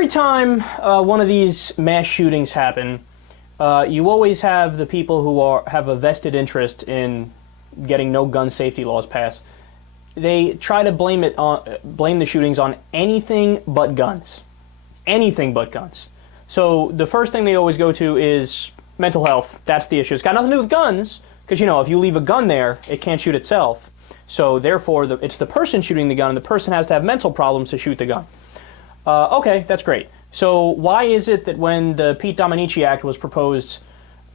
every time one of these mass shootings happen, you always have the people who have a vested interest in getting no gun safety laws passed. They try to blame the shootings on anything but guns. Anything but guns. So the first thing they always go to is mental health. That's the issue. It's got nothing to do with guns, because, you know, if you leave a gun there, it can't shoot itself. So therefore, it's the person shooting the gun, and the person has to have mental problems to shoot the gun. Okay, that's great. So why is it that when the Pete Domenici Act was proposed,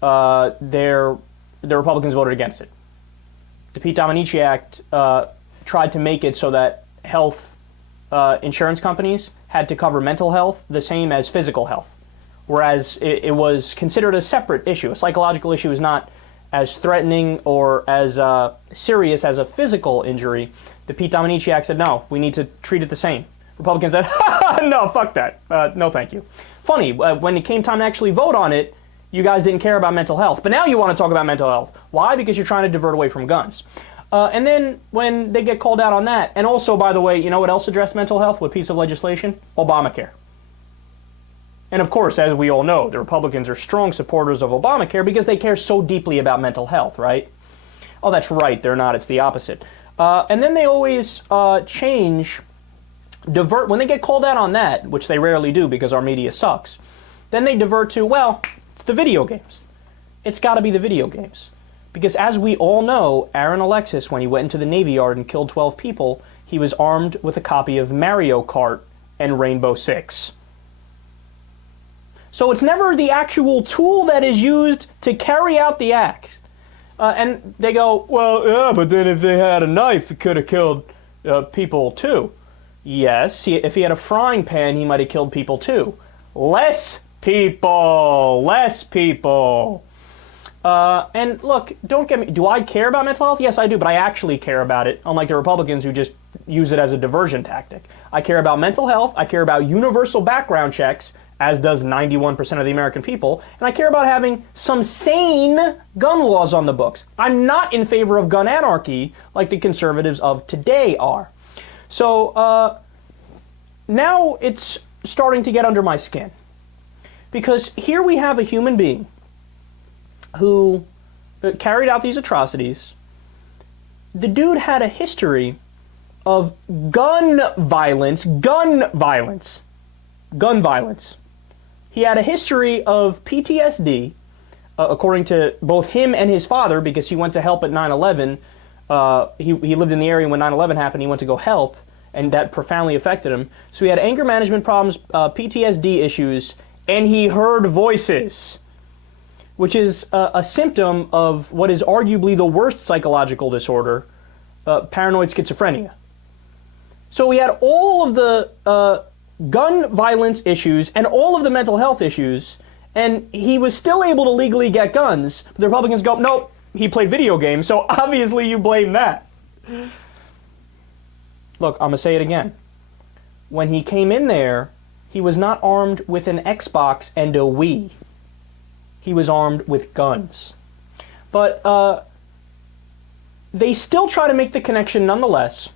the Republicans voted against it? The Pete Domenici Act tried to make it so that health insurance companies had to cover mental health the same as physical health, whereas it was considered a separate issue. A psychological issue is not as threatening or as serious as a physical injury. The Pete Domenici Act said, no, we need to treat it the same. Republicans said, no, fuck that. No, thank you. Funny, when it came time to actually vote on it, you guys didn't care about mental health. But now you want to talk about mental health. Why? Because you're trying to divert away from guns. And then when they get called out on that, and also, by the way, you know what else addressed mental health with piece of legislation? Obamacare. And of course, as we all know, the Republicans are strong supporters of Obamacare because they care so deeply about mental health, right? Oh, that's right, they're not, it's the opposite. And then they always divert, when they get called out on that, which they rarely do because our media sucks, then they divert to, well, it's the video games. It's got to be the video games. Because as we all know, Aaron Alexis, when he went into the Navy Yard and killed 12 people, he was armed with a copy of Mario Kart and Rainbow Six. So it's never the actual tool that is used to carry out the act. And they go, well, yeah, but then if they had a knife, it could have killed people too. Yes, if he had a frying pan, he might have killed people too. Less people. Less people. And look, don't get me, do I care about mental health? Yes, I do, but I actually care about it, unlike the Republicans who just use it as a diversion tactic. I care about mental health, I care about universal background checks, as does 91% of the American people, and I care about having some sane gun laws on the books. I'm not in favor of gun anarchy like the conservatives of today are. So now it's starting to get under my skin. Because here we have a human being who carried out these atrocities. The dude had a history of gun violence. He had a history of PTSD, according to both him and his father, because he went to help at 9/11. He lived in the area when 9/11 happened. He went to go help, and that profoundly affected him. So he had anger management problems, PTSD issues, and he heard voices, which is a symptom of what is arguably the worst psychological disorder, paranoid schizophrenia. So he had all of the gun violence issues and all of the mental health issues, and he was still able to legally get guns. But the Republicans go, nope, he played video games, so obviously you blame that. Look, I'm going to say it again. When he came in there, he was not armed with an Xbox and a Wii. He was armed with guns. But they still try to make the connection nonetheless.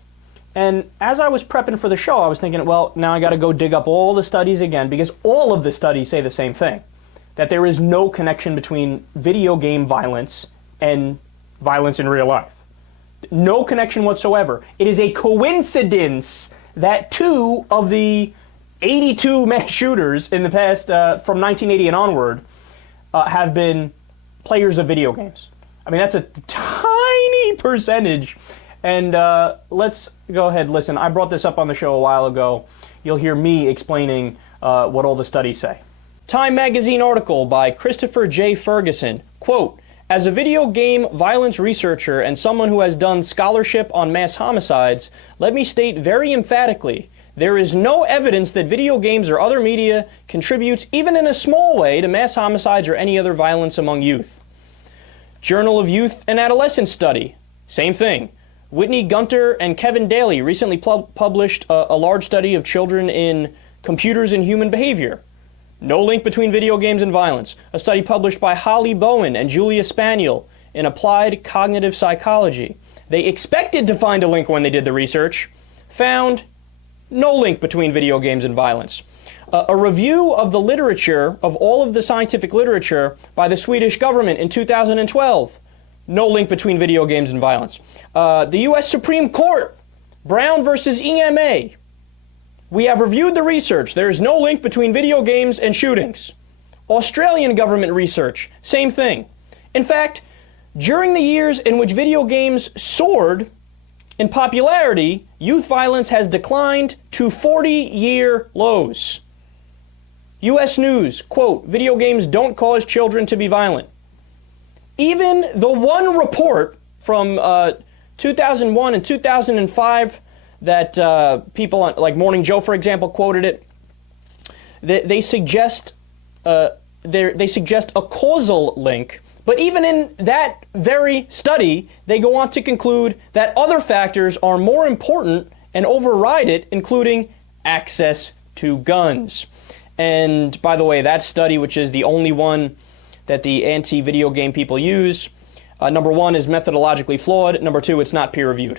And as I was prepping for the show, I was thinking, well, now I got to go dig up all the studies again, because all of the studies say the same thing, that there is no connection between video game violence and violence in real life. No connection whatsoever. It is a coincidence that 2 of the 82 mass shooters in the past, from 1980 and onward, have been players of video games. I mean, that's a tiny percentage. And let's go ahead. Listen, I brought this up on the show a while ago. You'll hear me explaining what all the studies say. Time magazine article by Christopher J. Ferguson. Quote, as a video game violence researcher and someone who has done scholarship on mass homicides, let me state very emphatically, there is no evidence that video games or other media contributes, even in a small way, to mass homicides or any other violence among youth. Journal of Youth and Adolescence Study. Same thing. Whitney Gunter and Kevin Daly recently published a large study of children in computers and human behavior. No link between video games and violence. A study published by Holly Bowen and Julia Spaniel in Applied Cognitive Psychology. They expected to find a link when they did the research. Found no link between video games and violence. A review of the literature, of all of the scientific literature by the Swedish government in 2012. No link between video games and violence. The U.S. Supreme Court, Brown versus EMA. We have reviewed the research. There is no link between video games and shootings. Australian government research, same thing. In fact, during the years in which video games soared in popularity, youth violence has declined to 40-year lows. U.S. News, quote, video games don't cause children to be violent. Even the one report from 2001 and 2005 that people like Morning Joe, for example, quoted it, they suggest a causal link. But even in that very study, they go on to conclude that other factors are more important and override it, including access to guns. And by the way, that study, which is the only one that the anti-video game people use, number one, is methodologically flawed. Number two, it's not peer-reviewed.